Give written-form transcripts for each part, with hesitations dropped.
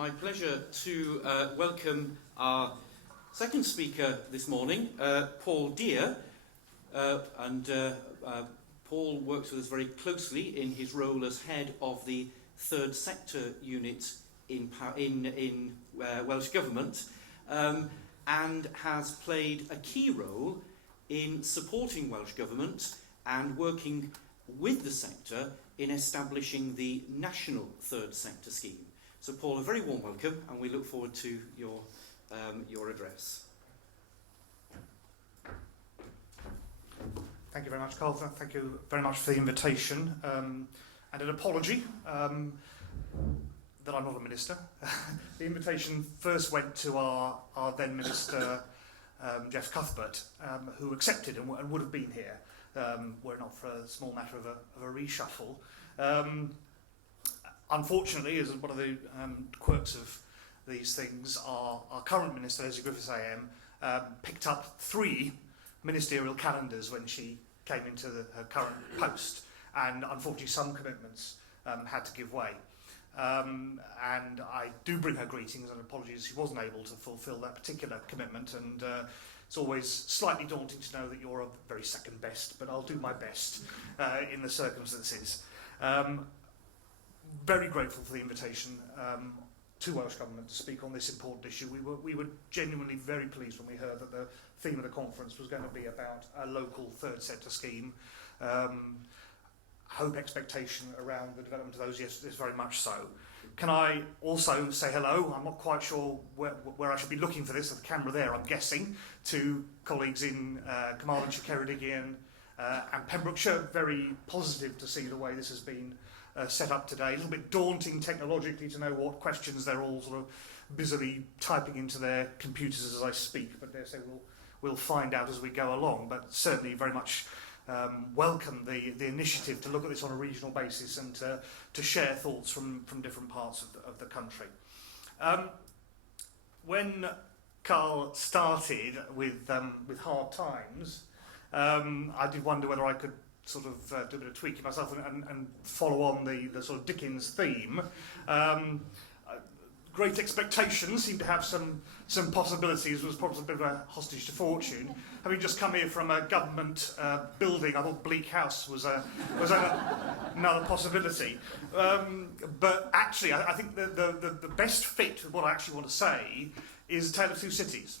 my pleasure to welcome our second speaker this morning, Paul Deere. Paul works with us very closely in his role as head of the third sector unit in Welsh Government, and has played a key role in supporting Welsh Government and working with the sector in establishing the national third sector scheme. So Paul, a very warm welcome, and we look forward to your address. Thank you very much, Carl. Thank you very much for the invitation, and an apology that I'm not a minister. The invitation first went to our then Minister, Jeff Cuthbert, who accepted and would have been here, were it not for a small matter of a reshuffle. Unfortunately, as one of the quirks of these things, our current Minister, Leslie Griffiths AM, picked up 3 ministerial calendars when she came into her current post, and unfortunately some commitments had to give way. And I do bring her greetings and apologies she wasn't able to fulfil that particular commitment, and it's always slightly daunting to know that you're a very second best, but I'll do my best in the circumstances. Very grateful for the invitation to Welsh Government to speak on this important issue. We were genuinely very pleased when we heard that the theme of the conference was going to be about a local third sector scheme. Hope, expectation around the development of those, yes, is very much so. Can I also say hello? I'm not quite sure where I should be looking for this. There's a camera there, I'm guessing, to colleagues in Carmarthenshire, Ceredigion and Pembrokeshire. Very positive to see the way this has been set up today. A little bit daunting technologically to know what questions they're all sort of busily typing into their computers as I speak, but dare say we'll find out as we go along. But certainly very much welcome the initiative to look at this on a regional basis and to share thoughts from different parts of the country. When Carl started with Hard Times, I did wonder whether I could sort of do a bit of tweaking myself and follow on the sort of Dickens theme. Great Expectations seemed to have some possibilities, was probably a bit of a hostage to fortune. Having just come here from a government building, I thought Bleak House was another possibility. But actually, I think the best fit with what I actually want to say is A Tale of Two Cities.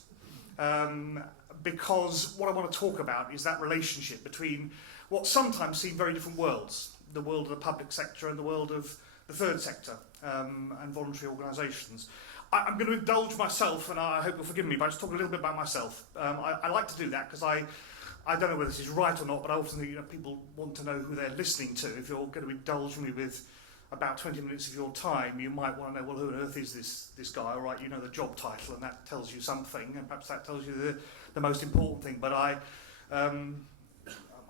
Because what I want to talk about is that relationship between what sometimes seem very different worlds, the world of the public sector and the world of the third sector and voluntary organisations. I'm going to indulge myself, and I hope you'll forgive me, by just talking a little bit about myself. I like to do that because I don't know whether this is right or not, but I often think people want to know who they're listening to. If you're going to indulge me with about 20 minutes of your time, you might want to know, well, who on earth is this guy? All right, you know the job title, and that tells you something, and perhaps that tells you the most important thing. But I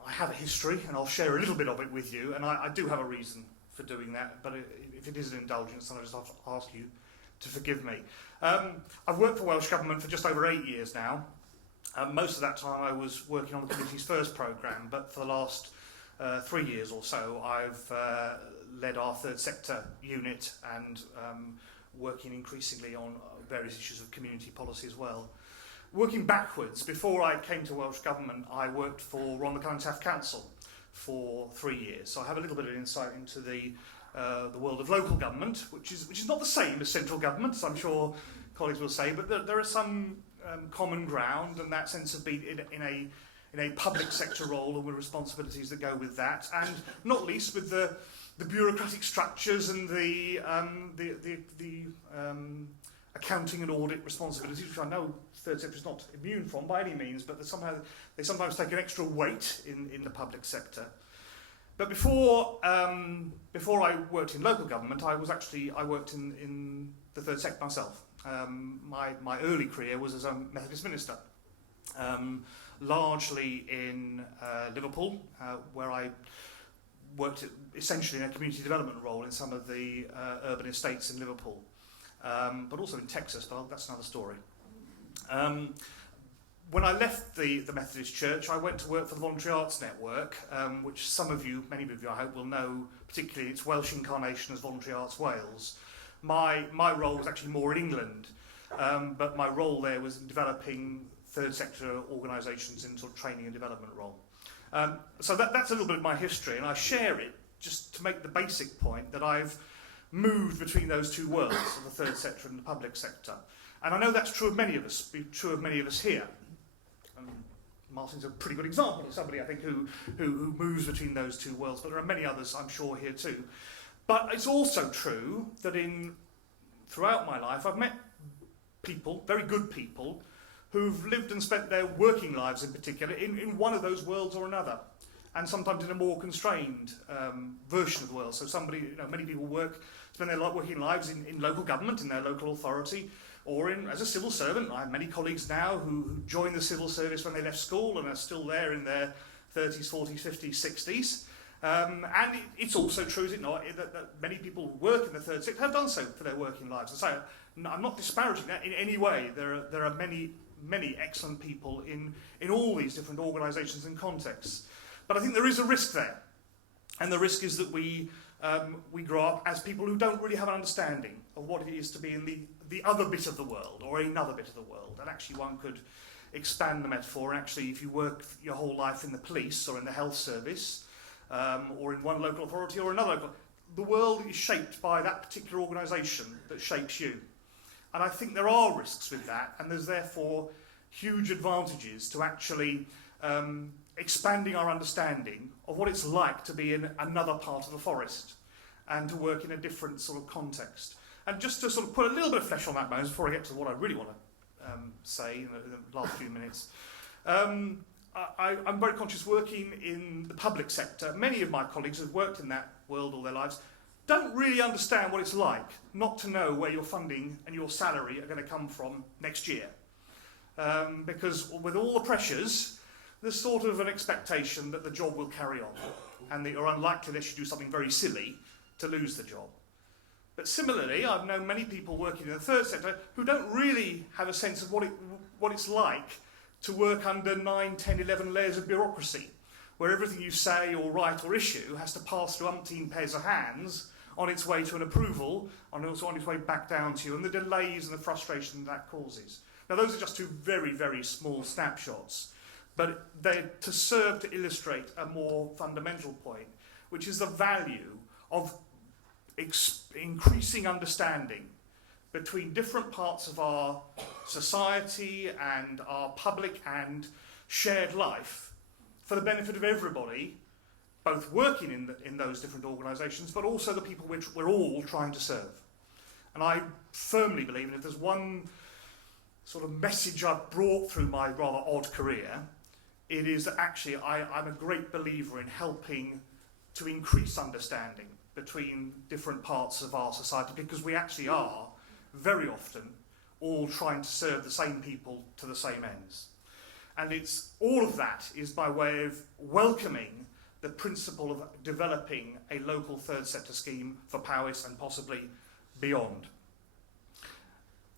have a history, and I'll share a little bit of it with you, and I do have a reason for doing that, but if it is an indulgence, then I just have to ask you to forgive me. I've worked for Welsh Government for just over 8 years now. Most of that time I was working on the committee's first programme, but for the last 3 years or so I've led our third sector unit and working increasingly on various issues of community policy as well. Working backwards, before I came to Welsh Government, I worked for Rhondda Cynon Taf Council for 3 years, so I have a little bit of insight into the world of local government, which is not the same as central government, as I'm sure colleagues will say, but there are some common ground, and that sense of being in a public sector role and with responsibilities that go with that, and not least with the bureaucratic structures and the accounting and audit responsibilities, which I know third sector is not immune from by any means, but they sometimes take an extra weight in the public sector. But before I worked in local government, I worked in the third sector myself. My early career was as a Methodist minister, largely in Liverpool, where I worked essentially in a community development role in some of the urban estates in Liverpool. But also in Texas, but that's another story. When I left the Methodist Church, I went to work for the Voluntary Arts Network, which many of you I hope will know, particularly its Welsh incarnation as Voluntary Arts Wales, My role was actually more in England, but my role there was in developing third sector organisations in sort of training and development role. So that's a little bit of my history, and I share it just to make the basic point that I've moved between those two worlds of the third sector and the public sector. And I know that's true of many of us, be true of many of us here. Martin's a pretty good example of somebody, I think, who moves between those two worlds, but there are many others, I'm sure, here too. But it's also true that throughout my life, I've met people, very good people, who've lived and spent their working lives in particular in one of those worlds or another, and sometimes in a more constrained version of the world. So many people spend their working lives in local government, in their local authority, or as a civil servant. I have many colleagues now who joined the civil service when they left school and are still there in their 30s, 40s, 50s, 60s. And it's also true, is it not, that many people who work in the third sector have done so for their working lives. And so I'm not disparaging that in any way. There are many excellent people in all these different organisations and contexts. But I think there is a risk there. And the risk is that we grow up as people who don't really have an understanding of what it is to be in the other bit of the world, or another bit of the world. And actually one could expand the metaphor, and actually if you work your whole life in the police or in the health service, or in one local authority or another local, the world is shaped by that particular organisation that shapes you. And I think there are risks with that, and there's therefore huge advantages to actually expanding our understanding of what it's like to be in another part of the forest and to work in a different sort of context. And just to sort of put a little bit of flesh on that bones before I get to what I really want to say in the last few minutes. I'm very conscious working in the public sector. Many of my colleagues who've worked in that world all their lives don't really understand what it's like not to know where your funding and your salary are going to come from next year. Because with all the pressures, there's sort of an expectation that the job will carry on, and that you're unlikely, unless you do something very silly, to lose the job. But similarly, I've known many people working in the third sector who don't really have a sense of what it's like to work under 9, 10, 11 layers of bureaucracy, where everything you say or write or issue has to pass through umpteen pairs of hands on its way to an approval, and also on its way back down to you, and the delays and the frustration that causes. Now, those are just two very, very small snapshots, but they're to serve to illustrate a more fundamental point, which is the value of increasing understanding between different parts of our society and our public and shared life for the benefit of everybody, both working in those different organisations, but also the people which we're all trying to serve. And I firmly believe, and if there's one sort of message I've brought through my rather odd career, it is that actually I'm a great believer in helping to increase understanding between different parts of our society, because we actually are very often all trying to serve the same people to the same ends. And all of that is by way of welcoming the principle of developing a local third sector scheme for Powys and possibly beyond.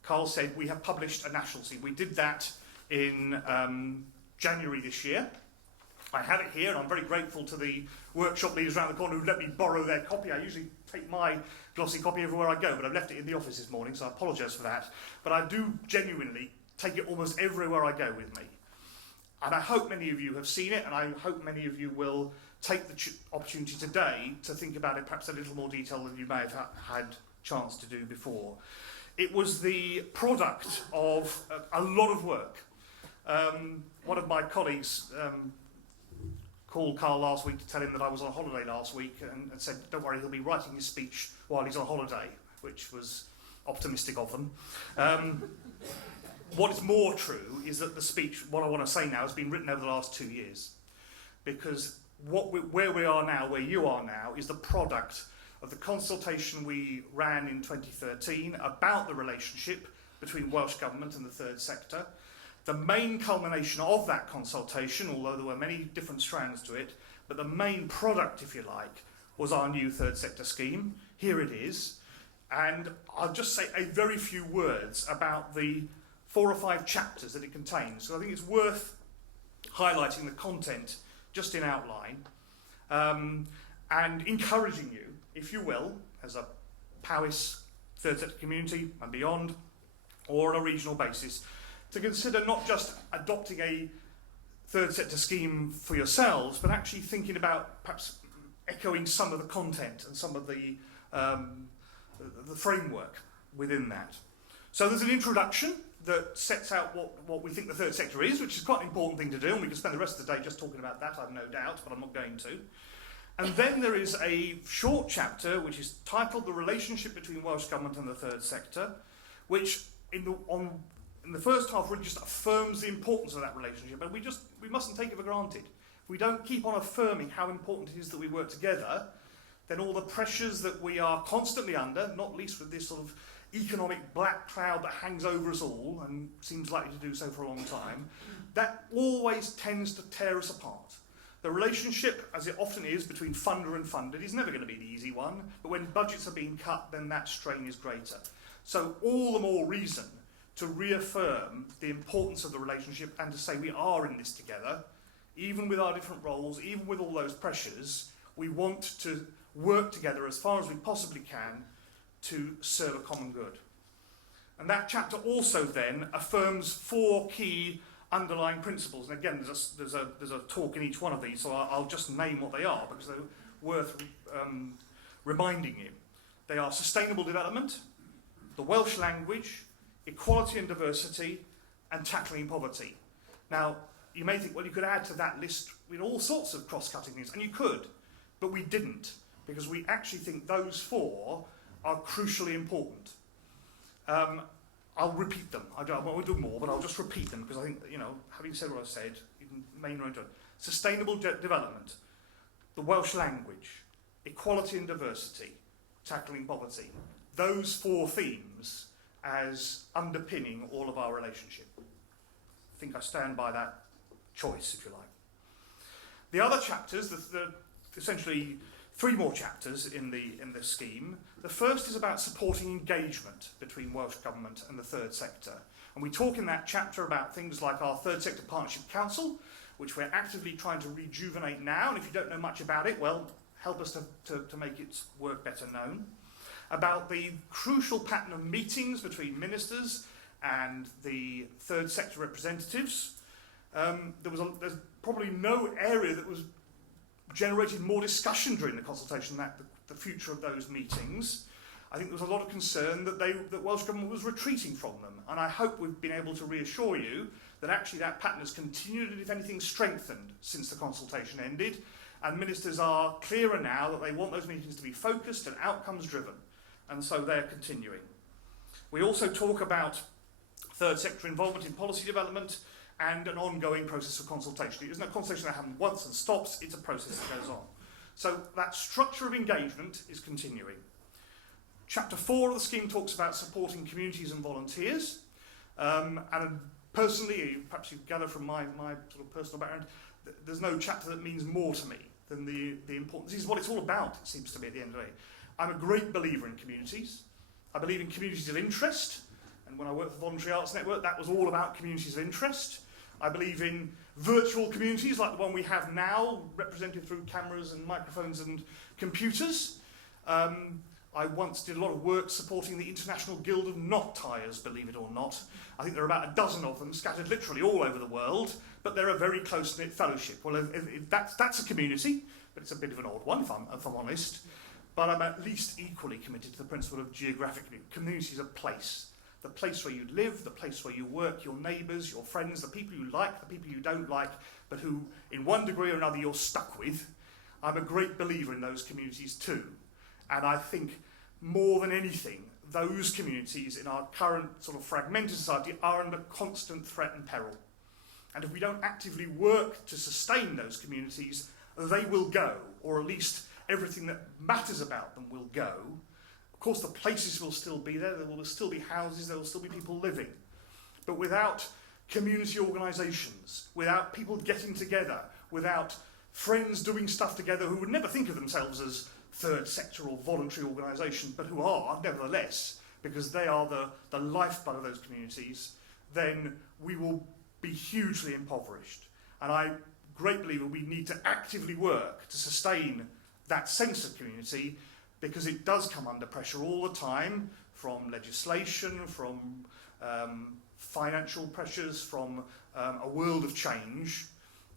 Carl said we have published a national scheme. We did that in January this year. I have it here, and I'm very grateful to the workshop leaders around the corner who let me borrow their copy. I usually take my glossy copy everywhere I go, but I've left it in the office this morning, so I apologise for that. But I do genuinely take it almost everywhere I go with me. And I hope many of you have seen it, and I hope many of you will take the opportunity today to think about it perhaps a little more detail than you may have had chance to do before. It was the product of a lot of work. One of my colleagues called Carl last week to tell him that I was on holiday last week and said, don't worry, he'll be writing his speech while he's on holiday, which was optimistic of them. What is more true is that the speech, what I want to say now, has been written over the last 2 years. Because where we are now, where you are now, is the product of the consultation we ran in 2013 about the relationship between Welsh Government and the third sector. The main culmination of that consultation, although there were many different strands to it, but the main product, if you like, was our new third sector scheme. Here it is. And I'll just say a very few words about the 4 or 5 chapters that it contains. So I think it's worth highlighting the content just in outline, and encouraging you, if you will, as a Powys third sector community and beyond, or on a regional basis, to consider not just adopting a third sector scheme for yourselves, but actually thinking about perhaps echoing some of the content and some of the framework within that. So there's an introduction that sets out what we think the third sector is, which is quite an important thing to do, and we can spend the rest of the day just talking about that, I've no doubt, but I'm not going to. And then there is a short chapter which is titled The Relationship Between Welsh Government and the Third Sector, which in the first half really just affirms the importance of that relationship, and we mustn't take it for granted. If we don't keep on affirming how important it is that we work together, then all the pressures that we are constantly under, not least with this sort of economic black cloud that hangs over us all and seems likely to do so for a long time, that always tends to tear us apart. The relationship, as it often is, between funder and funded is never going to be the easy one, but when budgets are being cut, then that strain is greater. So all the more reason to reaffirm the importance of the relationship and to say we are in this together, even with our different roles, even with all those pressures, we want to work together as far as we possibly can to serve a common good. And that chapter also then affirms 4 key underlying principles. And again, there's a talk in each one of these, so I'll just name what they are because they're worth reminding you. They are sustainable development, the Welsh language, equality and diversity, and tackling poverty. Now, you may think, well, you could add to that list with all sorts of cross-cutting things, and you could, but we didn't, because we actually think those 4 are crucially important. I'll repeat them. I won't do more, but I'll just repeat them because I think, having said what I've said, you can main right on. Sustainable development, the Welsh language, equality and diversity, tackling poverty. Those 4 themes as underpinning all of our relationship. I think I stand by that choice, if you like. The other chapters, the essentially 3 more chapters in the scheme. The first is about supporting engagement between Welsh Government and the third sector. And we talk in that chapter about things like our Third Sector Partnership Council, which we're actively trying to rejuvenate now. And if you don't know much about it, well, help us to make its work better known. About the crucial pattern of meetings between ministers and the third sector representatives. There's probably no area that was generated more discussion during the consultation than the future of those meetings. I think there was a lot of concern that Welsh Government was retreating from them, and I hope we've been able to reassure you that actually that pattern has continued and if anything strengthened since the consultation ended, and ministers are clearer now that they want those meetings to be focused and outcomes driven, and so they're continuing. We also talk about third sector involvement in policy development and an ongoing process of consultation. It isn't a consultation that happens once and stops, it's a process that goes on. So that structure of engagement is continuing. Chapter 4 of the scheme talks about supporting communities and volunteers. And personally, perhaps you gather from my sort of personal background, there's no chapter that means more to me than the importance. This is what it's all about, it seems to me, at the end of the day. I'm a great believer in communities. I believe in communities of interest. And when I worked for the Voluntary Arts Network, that was all about communities of interest. I believe in virtual communities like the one we have now, represented through cameras and microphones and computers. I once did a lot of work supporting the International Guild of Knot Tiers, believe it or not. I think there are about a dozen of them scattered literally all over the world, but they're a very close-knit fellowship. Well, if that's a community, but it's a bit of an odd one, if I'm honest. But I'm at least equally committed to the principle of geographic community is a place. The place where you live, the place where you work, your neighbours, your friends, the people you like, the people you don't like, but who, in one degree or another, you're stuck with. I'm a great believer in those communities too. And I think, more than anything, those communities in our current sort of fragmented society are under constant threat and peril. And if we don't actively work to sustain those communities, they will go, or at least everything that matters about them will go. Of course, the places will still be there will still be houses, there will still be people living. But without community organisations, without people getting together, without friends doing stuff together who would never think of themselves as third sector or voluntary organisations, but who are, nevertheless, because they are the lifeblood of those communities, then we will be hugely impoverished. And I greatly believe we need to actively work to sustain that sense of community, because it does come under pressure all the time from legislation, from financial pressures, from a world of change.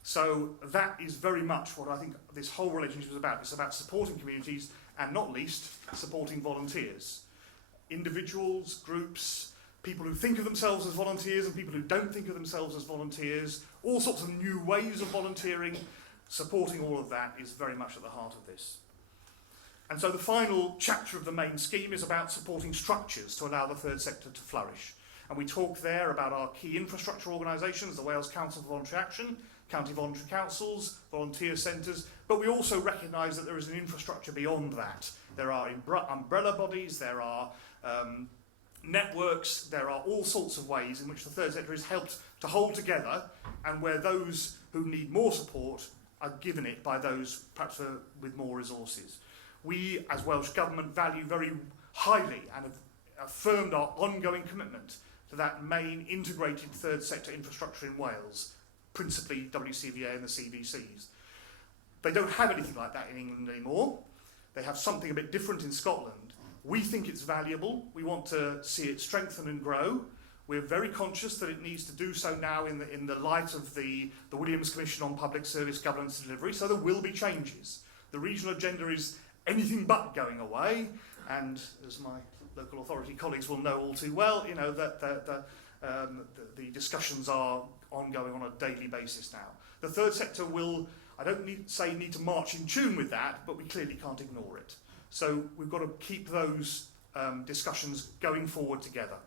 So that is very much what I think this whole relationship is about. It's about supporting communities and not least supporting volunteers. Individuals, groups, people who think of themselves as volunteers and people who don't think of themselves as volunteers, all sorts of new ways of volunteering, supporting all of that is very much at the heart of this. And so the final chapter of the main scheme is about supporting structures to allow the third sector to flourish. And we talk there about our key infrastructure organisations, the Wales Council for Voluntary Action, county voluntary councils, volunteer centres, but we also recognise that there is an infrastructure beyond that. There are umbrella bodies, there are networks, there are all sorts of ways in which the third sector is helped to hold together, and where those who need more support are given it by those perhaps with more resources. We, as Welsh Government, value very highly and have affirmed our ongoing commitment to that main integrated third sector infrastructure in Wales, principally WCVA and the CVCs. They don't have anything like that in England anymore. They have something a bit different in Scotland. We think it's valuable. We want to see it strengthen and grow. We're very conscious that it needs to do so now in the light of the Williams Commission on Public Service Governance and Delivery, so there will be changes. The regional agenda is anything but going away, and as my local authority colleagues will know all too well, you know, that the discussions are ongoing on a daily basis now. The third sector will, I don't need to march in tune with that, but we clearly can't ignore it. So we've got to keep those discussions going forward together.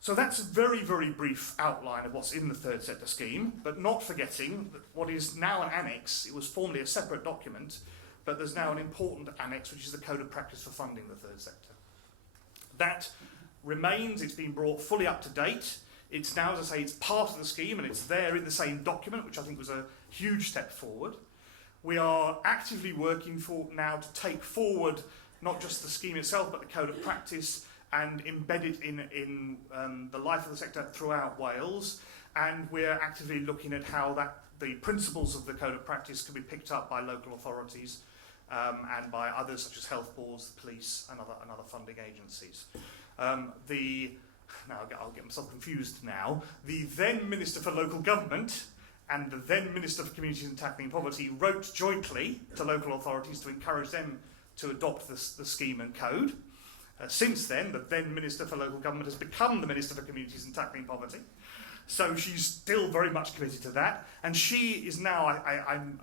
So that's a very, very brief outline of what's in the third sector scheme, but not forgetting that what is now an annex. It was formerly a separate document, but there's now an important annex, which is the Code of Practice for funding the third sector. That remains, it's been brought fully up to date. It's now, as I say, it's part of the scheme and it's there in the same document, which I think was a huge step forward. We are actively working for now to take forward not just the scheme itself, but the Code of Practice and embed it in the life of the sector throughout Wales. And we're actively looking at how the principles of the Code of Practice can be picked up by local authorities and by others such as health boards, the police and other funding agencies. Now I'll get myself confused now. The then Minister for Local Government and the then Minister for Communities and Tackling Poverty wrote jointly to local authorities to encourage them to adopt the scheme and code. Since then, the then Minister for Local Government has become the Minister for Communities and Tackling Poverty. So she's still very much committed to that. And she is now, I'm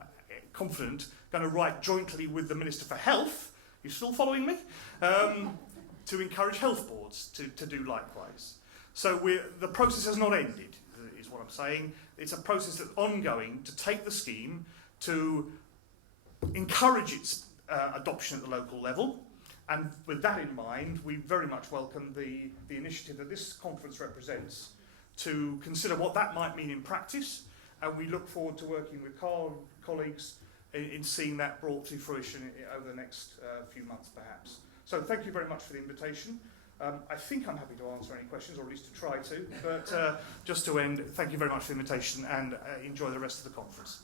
confident, going to write jointly with the Minister for Health, you still following me? To encourage health boards to do likewise. So the process has not ended, is what I'm saying. It's a process that's ongoing to take the scheme, to encourage its adoption at the local level. And with that in mind, we very much welcome the initiative that this conference represents to consider what that might mean in practice. And we look forward to working with colleagues in seeing that brought to fruition over the next few months, perhaps. So thank you very much for the invitation. I think I'm happy to answer any questions, or at least to try to. But just to end, thank you very much for the invitation and enjoy the rest of the conference.